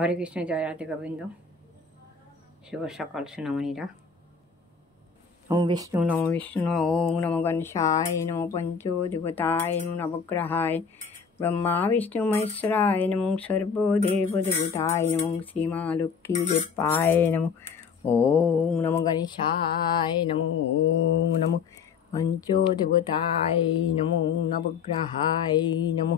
হরে কৃষ্ণ, জয় রাধে গোবিন্দ। শুভ সকাল সোনামণিরা। ওম বিষ্ণু নম বিষ্ণু, ওম নম গণেশায়, নম পঞ্চদেবতায়, নম নবগ্রহায়, ব্রহ্মা বিষ্ণু মহেশ্বরায়, নম সর্বদেবদেবতায়, নম শ্রীমা লক্ষ্মী দেবায় নম। ওম নম গণেশায় নম, ওম নম পঞ্চদেবতায় নম, নবগ্রহায় নম,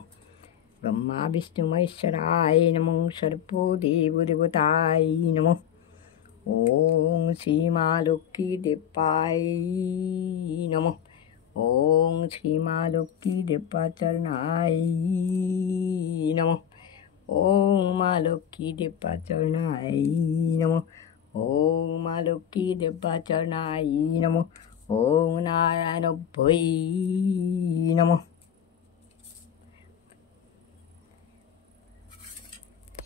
ব্রহ্মা বিষ্ণু মহেশ্বরায় নম, সর্বদেবদেবতায় নম। ওম শ্রীমা লক্ষ্মী দেবায় নম, ওম শ্রীমা লক্ষ্মী দেবাচরণায় নম, ওম মা লক্ষ্মী দেবাচরণায় নম, ওম মা লক্ষ্মী দেবাচরণায় নম, ওম নারায়ণভ্যৈ নম।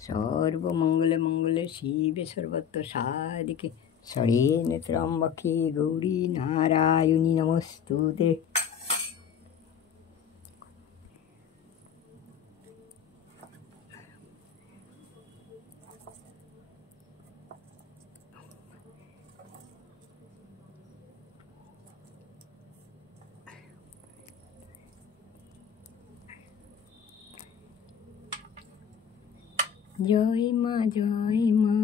সর্বমঙ্গলে মঙ্গলে শিবে সর্বত্র সাধিকে, শরণ্যে ত্র্যম্বকে গৌরী নারায়ণী নমস্তুতে। জয় মা, জয় মা,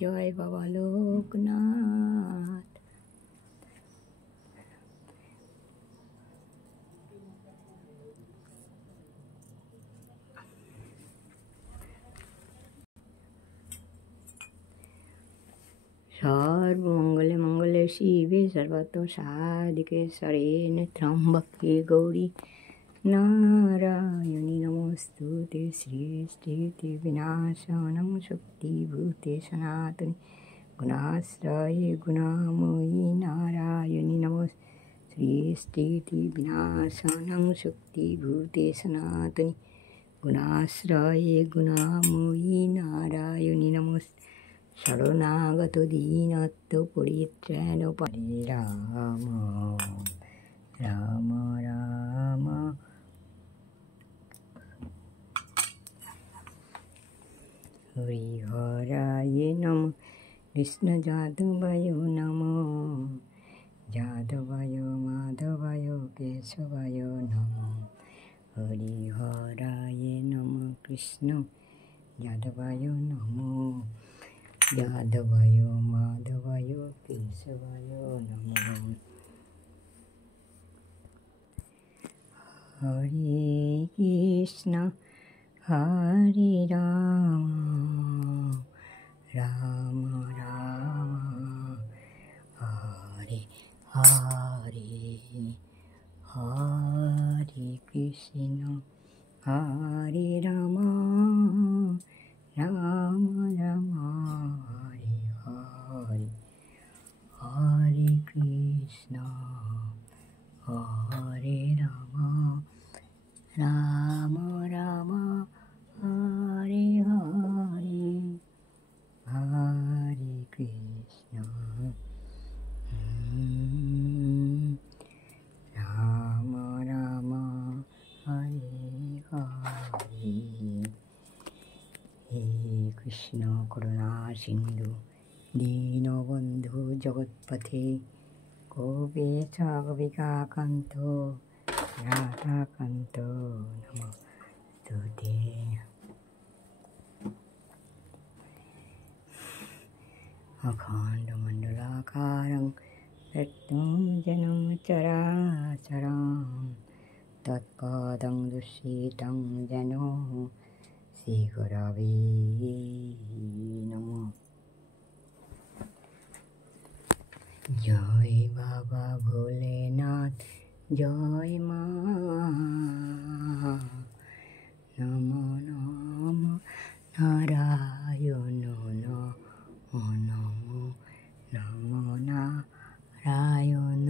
জয় বাবা লোকনাথ। সর্বমঙ্গলে মঙ্গলে শিবে সর্বত্র সাধিকে, শরণ্যে ত্র্যম্বকে গৌরী নারায়ণী নমস্তুতে। সৃষ্টিতে বিনাশনং শক্তিভূতে সনাতনী, গুণাশ্রয়ে গুণাময়ী নারায়ণী নমস্তুতে। সৃষ্টিতে বিনাশনং শক্তিভূতে সনাতনী, গুণাশ্রয়ে গুণাময়ী নারায়ণী নমস্তুতে। শরণাগত দীনত্ব পরিত্রাণ পরে, রাম রাম রাম হরিহরায় নম, কৃষ্ণ যাদবায় নম, যাদবায় মাধবায় কেশবায় নম। হরিহরায় নম, কৃষ্ণ যাদবায় নম, যাদবায় মাধবায় কেশবায় নম। হরে কৃষ্ণ হরে রাম, রাম রাম হরে হরে, হরে কৃষ্ণ হরে রাম, রাম রাম হরে হরে, হরে কৃষ্ণ হরে রাম, রাম রাম হরে হরে, হরে কৃষ্ণ রাম রাম হরে হরে। হে কৃষ্ণ করুণা সিন্ধু দীনবন্ধু জগৎপথে, গোপীশ গোপিকাকান্ত রাধাকান্ত নমস্তুতে। অখণ্ডমণ্ডলাকারং ব্যক্তং জনম চরাচরং, তৎপদং দূষিतं যেন শ্রীগুরবে নমঃ। জয় বাবা ভোলেনাথ, জয় মা, নম নম নারায়ণ, নম নম নম নারায়ণ।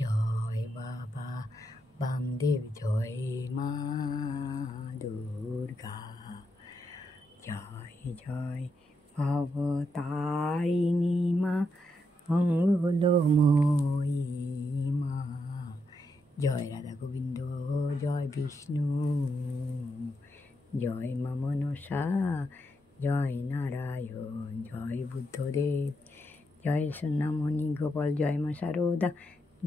জয় বাবা বামদেব, জয় মা দুর্গা, জয় জয় ভবতারিণী মা, মঙ্গলময়ী মা। জয় রাধা গোবিন্দ, জয় বিষ্ণু, জয় মা মনসা, জয় নারায়ণ, জয় বুদ্ধদেব, জয় সোনামণি গোপাল, জয় মা শারদা,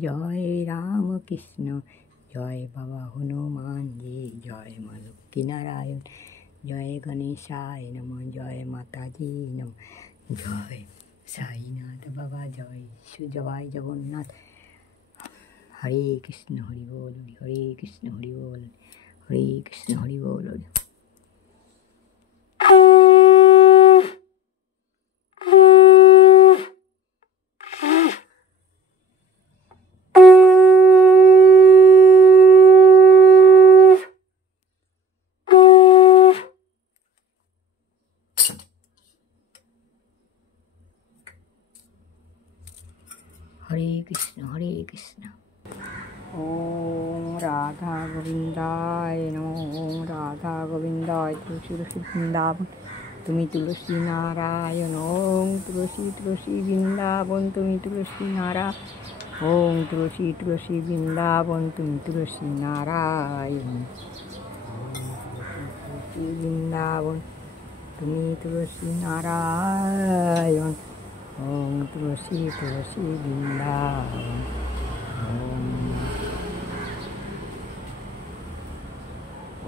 জয় রামকৃষ্ণ, জয় বাবা হনুমানজি, জয় মা লক্ষ্মীনারায়ণ, জয় গণেশায় নম, জয় মাতাজি নম, জয় সাইনাথ বাবা, জয় জয় জগন্নাথ। হরে কৃষ্ণ হরি বল, হরে কৃষ্ণ হরি বল, হরে কৃষ্ণ হরি বল। হরে কৃষ্ণ হরে কৃষ্ণ। ওম রাধা গোবিন্দায় নমঃ, ওম রাধা গোবিন্দায়, তুলসী তুলসী বৃন্দাবন তুমি তুলসী নারায়ণ, ওম তুলসী তুলসী বৃন্দাবন তুমি তুলসী নারায়ণ, ওম তুলসী তুলসী বৃন্দাবন তুমি তুলসী নারায়ণ, তুলসী বৃন্দাবন তুমি তুলসী নারায়ণ, ওম তুলসী তুলসী বৃন্দাবন,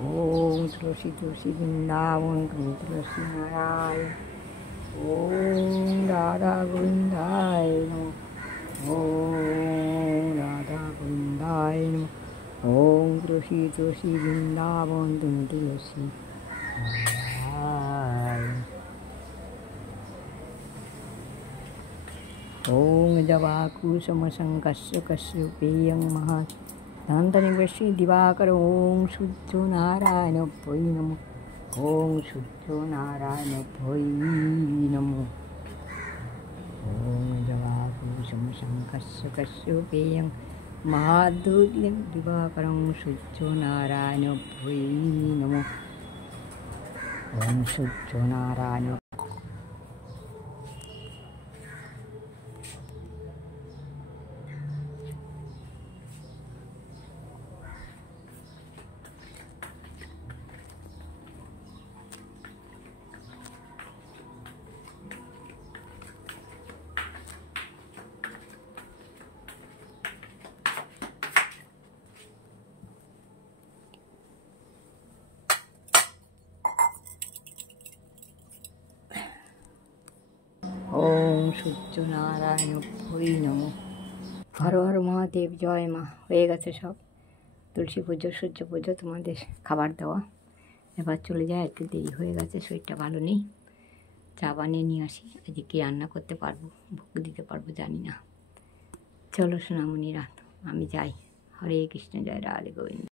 ওম তুলসী তুলসী বৃন্দাবন তুমি তুলসী নারায়ণ, ওম রাধা গোবিন্দায় নমঃ, ওম রাধা গোবিন্দায় নমঃ, ওম তুলসী তুলসী বৃন্দাবন তুমি তুলসী নারায়ণ, ওম জবাকুসুমশঙ্কস্য কস্যপেয়ং মহা ধান্তনিবশ্যি দিবাকর, ওম সূর্য নারায়ণ ভৈ নমঃ, ওম সূর্য নারায়ণ ভৈ নমঃ, ওম জবাকুসুমশঙ্কস্য কস্যপেয়ং মহাধূর্যং দিবাকরং সূর্য নারায়ণ ভৈ নমঃ, ওম সূর্য নারায়ণ। ওম সূর্য নারায়ণ ভৈ নমঃ। হর হর মহাদেব, জয় মা। হয়ে গেছে সব, তুলসী পুজো, সূর্য পুজো, তোমাদের খাবার দেওয়া। এবার চলে যায়, একটু দেরি হয়ে গেছে, শরীরটা ভালো নেই। চা বানিয়ে নিয়ে আসি, আজকে কী রান্না করতে পারবো, ভোগ দিতে পারবো জানি না। চলো সোনামণিরা, আমি যাই। হরে কৃষ্ণ, জয় রাধে গোবিন্দ।